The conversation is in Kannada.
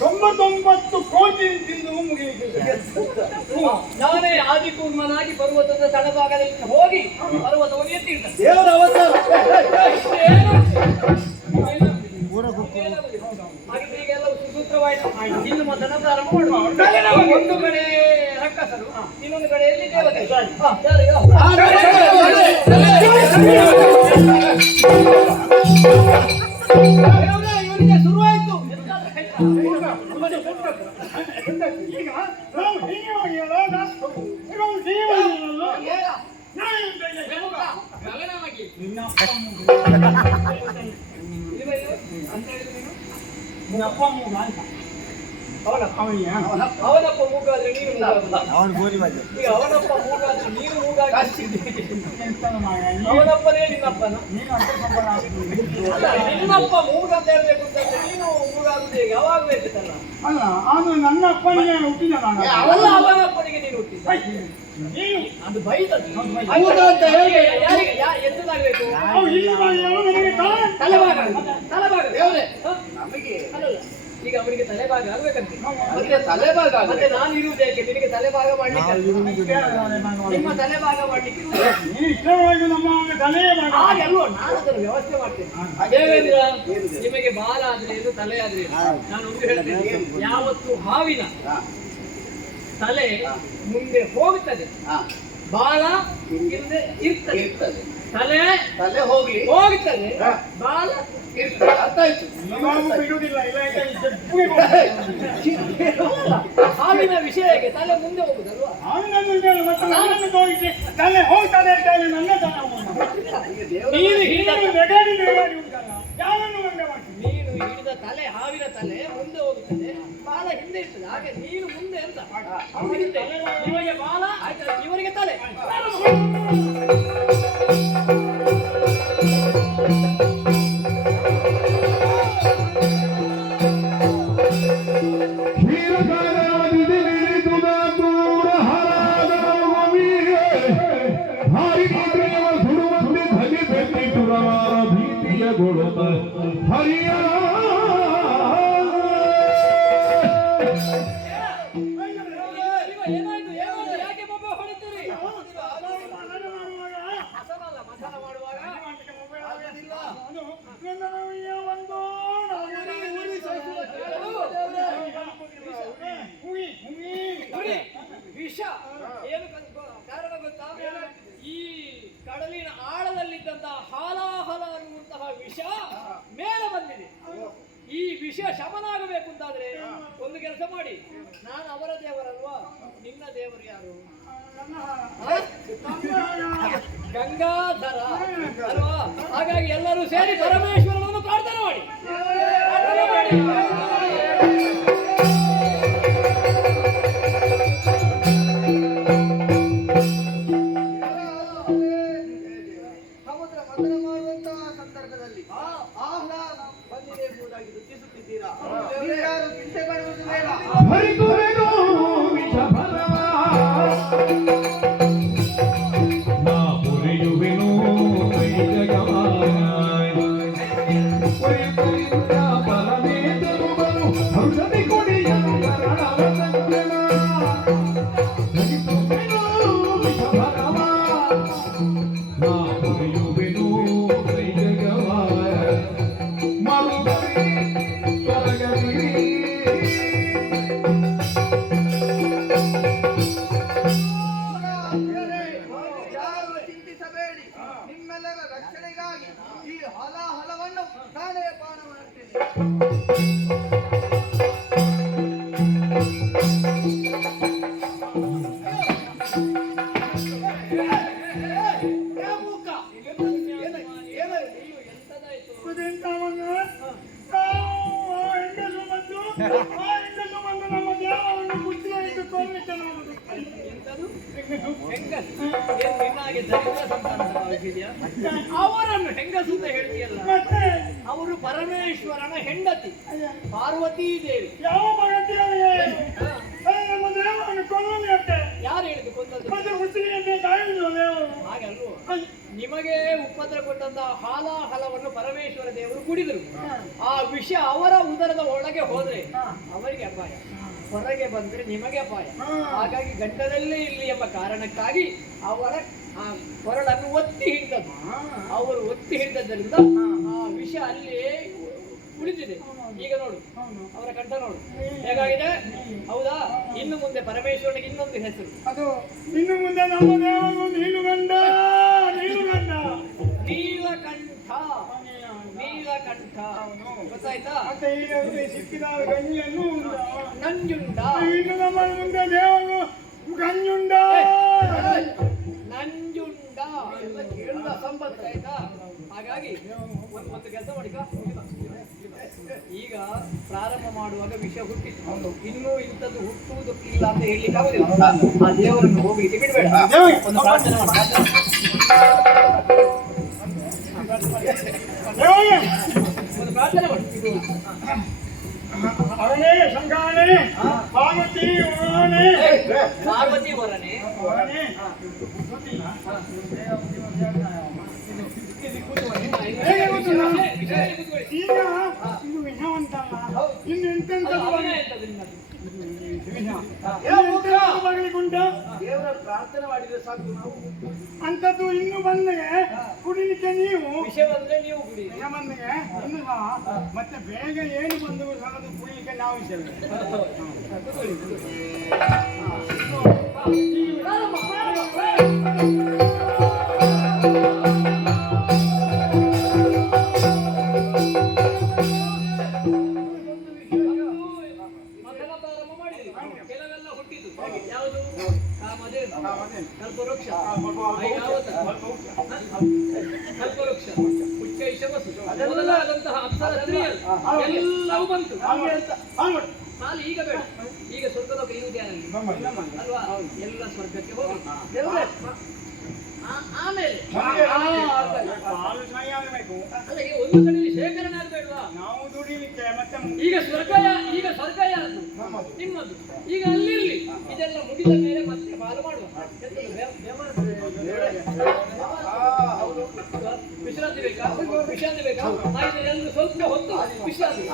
ತೊಂಬತ್ತೊಂಬತ್ತು ಕೋಟಿ ತಿಂದು ನಾನೇ ಆದಿಕೂರ್ಮನಾಗಿ ಪರ್ವತದ ತಳಭಾಗದಲ್ಲಿ ಹೋಗಿ ಪರ್ವತವನ್ನು ಎತ್ತಿಡ್ತೇನೆ ದೇವರ ಅವತಾರ. ಹಾಗಿದ್ರೆ ಈಗೆಲ್ಲ ಸುಸೂತ್ರವಾಯಿತು. ಇನ್ನು ಮೊದಲ ಪ್ರಾರಂಭ ಮಾಡುವ ಒಂದು ಕಡೆ ರಕ್ಕಸರು ಇನ್ನೊಂದು ಕಡೆಯಲ್ಲಿ ದೇವತೆ? ಗಗನವಾಗಿ. ನಿನ್ನ ಅಪ್ಪ ಮೂಗು. ಅಂತ ಮೂಗು ಅಂತ ಅವನಪ್ಪ ಮೂಗಾದ್ರೆ ನೀನು? ಅವನು ಗೋಲಿ ಬಾಜಿ ಈಗ ಅವನಪ್ಪ ಮೂಗಾದ್ರೆ ನೀನು ನೀನು ಅವನಪ್ಪನೇ ನಿನ್ನಪ್ಪನ ನೀನು ಅಂತ ನಿನ್ನಪ್ಪ ಮೂಗ ಅಂತ ಹೇಳ್ಬೇಕು ನೀನು ಮೂಗಾಗುದು ಹೇಗೆ ಯಾವಾಗ ಬೇಕಿತ್ತಲ್ಲ ಅಲ್ಲ ಅವನು ನನ್ನ ಅಪ್ಪನಿಗೆ ಹುಟ್ಟಿದ ನಾನು ಅವಲ್ಲ ಅವನಪ್ಪನಿಗೆ ನೀನು ಹುಟ್ಟಿದ್ದ ನೀನು ಅದು ಮೂಗ ಅಂತ ಹೇಳಿ. ಯಾರಿಗೆ ಯಾ- ಎಂತದಾಗ್ಬೇಕು ಅವು ಇಲ್ಲಿ ಮಾಡಿದವ ನನಗೆ ತಲೆ ತಲೆಭಾಗ ತಲೆಭಾಗ ದೇವ್ರೇ. ಹ? ನಮಗೆ ಅಲ್ಲಲ್ಲ. ಈಗ ಅವನಿಗೆ ತಲೆಭಾಗ ಆಗ್ಬೇಕಂತೆ. ಮತ್ತೆ ತಲೆಭಾಗ ಮತ್ತೆ ನಾನು ಇರುವುದೇಕೆ ನಿನಗೆ ತಲೆಭಾಗ ಮಾಡ್ಲಿಕ್ಕೆ ನಿಮ್ಮ ತಲೆಭಾಗ ಮಾಡ್ಲಿಕ್ಕೆ ಇರುವುದೇ. ಅಲ್ವಾ ನಾನು ಅದನ್ನು ವ್ಯವಸ್ಥೆ ಮಾಡ್ತೇನೆ. ದೇವೇಂದ್ರ ನಿಮಗೆ ಬಾಲ ಆದ್ರೆ ಏನು ತಲೆ ಆದ್ರೆ ನಾನು ಒಂದು ಹೇಳ್ತೇನೆ. ಯಾವತ್ತು ಹಾವಿನ ತಲೆ ಮುಂದೆ ಹೋಗುತ್ತದೆ. ಬಾಲ ಹಿಂದೆ ಇರ್ತದೆ. ಇರ್ತದೆ. ತಲೆ ತಲೆ ಹೋಗ್ಲಿ. ಹೋಗ್ತದೆ. ಬಾಲ ಇರ್ತದೆ. ಅಂತ ಆಯ್ತು? ಬಿಡುವುದಿಲ್ಲ ಹಾವಿನ ವಿಷಯಕ್ಕೆ ತಲೆ ಮುಂದೆ ಹೋಗುದಲ್ವಾ? ತಲೆ ಹೋಗ್ತದೆ ಅಂತ ಹೇಳಿ ನನ್ನ ನೀನು ಹಿಡಿದ ನೀನು ನೆಗಾಡಿ ನೆಗಾಡಿ ಉಂಟಲ್ಲ ಯಾರನ್ನು ಮಂಡೆ ಮಾಡ್ತೀನಿ ನೀನು ಹಿಡಿದ ತಲೆ ಹಾವಿನ ತಲೆ ಮುಂದೆ ಹೋಗುತ್ತದೆ ಬಾಲ ಹಿಂದೆ ಇರ್ತದೆ ಹಾಗೆ ನೀನು ಮುಂದೆ ಅಂತ ಅವ್ನು ಹಿಂದೆ ನಿಮಗೆ ಬಾಲ ಆಯ್ತಾ ಇವರಿಗೆ ತಲೆ ಹರಿಯ ಏನು ಕಾರಣ ಗೊತ್ತಾ? ಈ ಕಡಲಿನ ಆಳದಲ್ಲಿದ್ದಂತಹ ಹಾಲಾಹಲ ಅನ್ನುವಂತಹ ವಿಷ ಮೇಲೆ ಬಂದಿದೆ. ಈ ವಿಷ ಶಮನಾಗಬೇಕು ಅಂತಾದ್ರೆ ಒಂದು ಕೆಲಸ ಮಾಡಿ. ನಾನು ಅವರ ದೇವರಲ್ವಾ? ನಿನ್ನ ದೇವರು ಯಾರು? ಗಂಗಾಧರ. ಅಲ್ವಾ? ಹಾಗಾಗಿ ಎಲ್ಲರೂ ಸೇರಿ ಪರಮೇಶ್ವರನನ್ನು ಪ್ರಾರ್ಥನೆ ಮಾಡಿ. ನಿಮ್ಮೆಲ್ಲರ ರಕ್ಷಣೆಗಾಗಿ ಈ ಹಲ ಹಲವನ್ನು ನಾನೇ ಪಾನ ಮಾಡ್ತೇನೆ ಅವರನ್ನು ಹೆಂಗಸು ಅಂತ ಹೇಳ್ತೀಯಲ್ಲ? ಅವರು ಪರಮೇಶ್ವರನ ಹೆಂಡತಿ ಪಾರ್ವತೀ ದೇವಿ. ಯಾವ ಭಗತಿ ಅವನಿಗೆ ಏ, ನಮ್ಮ ದೇವರನ್ನು ಕೊಲ್ಲಲಿ ಅಷ್ಟೇ ಯಾರು ಹೇಳಿದ್ದು ಕೊಂದದ್ದು ಮತ್ತೆ ಹುಟ್ಟಿಗೆ ಕಾಯುವುದು ದೇವರು ಹಾಗೆ ಅಲ್ವೋ ನಿಮಗೆ ಉಪದ್ರ ಕೊಟ್ಟಂತಹ ಹಾಲಾಹಲವನ್ನು ಪರಮೇಶ್ವರ ದೇವರು ಕುಡಿದರು. ಆ ವಿಷ ಅವರ ಉದರದ ಒಳಗೆ ಹೋದ್ರೆ ಅವರಿಗೆ ಅಪಾಯ. ಹೊರಗೆ ಬಂದ್ರೆ ನಿಮಗೆ ಅಪಾಯ. ಹಾಗಾಗಿ ಗಂಟದಲ್ಲೇ ಇಲ್ಲಿ ಎಂಬ ಕಾರಣಕ್ಕಾಗಿ ಅವರ ಆ ಕೊರಳನ್ನು ಒತ್ತಿ ಹಿಡಿದದ್ದು. ಅವರು ಒತ್ತಿ ಹಿಡಿದದ್ದರಿಂದ ಆ ವಿಷ ಅಲ್ಲಿ ಉಳಿದಿದೆ. ಈಗ ನೋಡು. ಅವರ ಕಂಠ ನೋಡು. ಹೇಗಾಗಿದೆ? ಹೌದಾ? ಇನ್ನು ಮುಂದೆ ಪರಮೇಶ್ವರನಿಗೆ ಇನ್ನೊಂದು ಹೆಸರು. ಅದು ಇನ್ನು ಮುಂದೆ ನಮ್ಮ ದೇವರು ನೀನು ಗಂಡ ನೀಲಕಂಠ ಗೊತ್ತಾಯ್ತಾ ಮತ್ತೆ ಈಗ ಸಿಕ್ಕಿದ ಗಂಜಿಯನ್ನು ಉಂಡ ನಂಜುಂಡ ಇನ್ನು ನಮ್ಮ ಮುಂದೆ ದೇವರು. ಗಂಜುಂಡ ನಂಜುಂಡ ಎಲ್ಲ ಆಯ್ತಾ? ಹಾಗಾಗಿ ಒಂದು ಒಂದು ಕೆಲಸ ಮಾಡಿಕ. ಈಗ ಪ್ರಾರಂಭ ಮಾಡುವಾಗ ವಿಷಯ ಹುಟ್ಟಿತ್ತು. ಇನ್ನೂ ಇಂಥದ್ದು ಹುಟ್ಟುವುದಕ್ಕಿಲ್ಲ ಅಂತ ಹೇಳಲಿಕ್ಕೆ ಆಗುದಿಲ್ಲ. ಆ ದೇವರನ್ನು ಹೋಗಿ ಬಿಡಬೇಡ. ಒಂದು ಪ್ರಾರ್ಥನೆ ಮಾಡು. ಅವನೇ ಸಂಗಾನೆ ಪಾರ್ವತಿ? ಈಗ ಇನ್ನು ಎಂತೆಂಥದ್ದು ಬರಲಿ- ಎಂತದು ನಿನ್ನದು? ಇನ್ನು ಎಂತೆಂಥದ್ದು ಬರಲಿಕ್ಕುಂಟ ದೇವರ ಪ್ರಾರ್ಥನೆ ಮಾಡಿದ್ರೆ ಸಾಕು ನಾವು. ಅಂಥದ್ದು ಇನ್ನು ಬಂದರೆ ಕುಡಿಲಿಕ್ಕೆ ನೀವು ವಿಷಯ ಬಂದ್ರೆ ನೀವು ಕುಡಿ. ವಿಷಯ ಬಂದರೆ ಇನ್ನು ಮತ್ತೆ ಬೇಗ ಏನು ಬಂದು ಅದು ಕುಡಿಲಿಕ್ಕೆ ನಾವು ಮಾಡಿದ್ವಿ. ಕೆಲವೆಲ್ಲ ಹುಟ್ಟಿತು ಯಾವುದು? ಕಾಮಧೇನು ಕಲ್ಪವೃಕ್ಷ ಉಚ್ಚೈಷವಸು ಮೊದಲಾದಂತಹ ಅಪ್ಸರ ಸ್ತ್ರೀಯರು ಎಲ್ಲವೂ ಬಂತು ಈಗ ಬೇಡ. ಈಗ ಸ್ವರ್ಗದ ಇರುವುದೇನಲ್ಲಿ ಅಲ್ವಾ? ಎಲ್ಲ ಸ್ವರ್ಗಕ್ಕೆ ಹೋಗಿ. ಆಮೇಲೆ. ಈಗ ಒಂದು ಕಡೆ ಶೇಖರಣೆ ಆಗ್ಬೇಡ್ವಾ? ನಾವು ದುಡಿಲಿಕ್ಕೆ ಮತ್ತೆ ಈಗ ಸರ್ಕಾರ ನಿಮ್ಮದು ಈಗ ಸರ್ಕಾರ ಅದು. ನಿಮ್ಮದು. ಈಗ ಅಲ್ಲಿರ್ಲಿ. ಇದೆಲ್ಲ ಮುಗಿದ ಮೇಲೆ ಮತ್ತೆ ಪಾಲು ಮಾಡುವ. ವಿಶ್ರಾಂತಿ ಬೇಕಾ? ವಿಶ್ರಾಂತಿ ಬೇಕಾ? ಸ್ವಲ್ಪ ಹೊತ್ತು ವಿಶ್ರಾಂತಿ.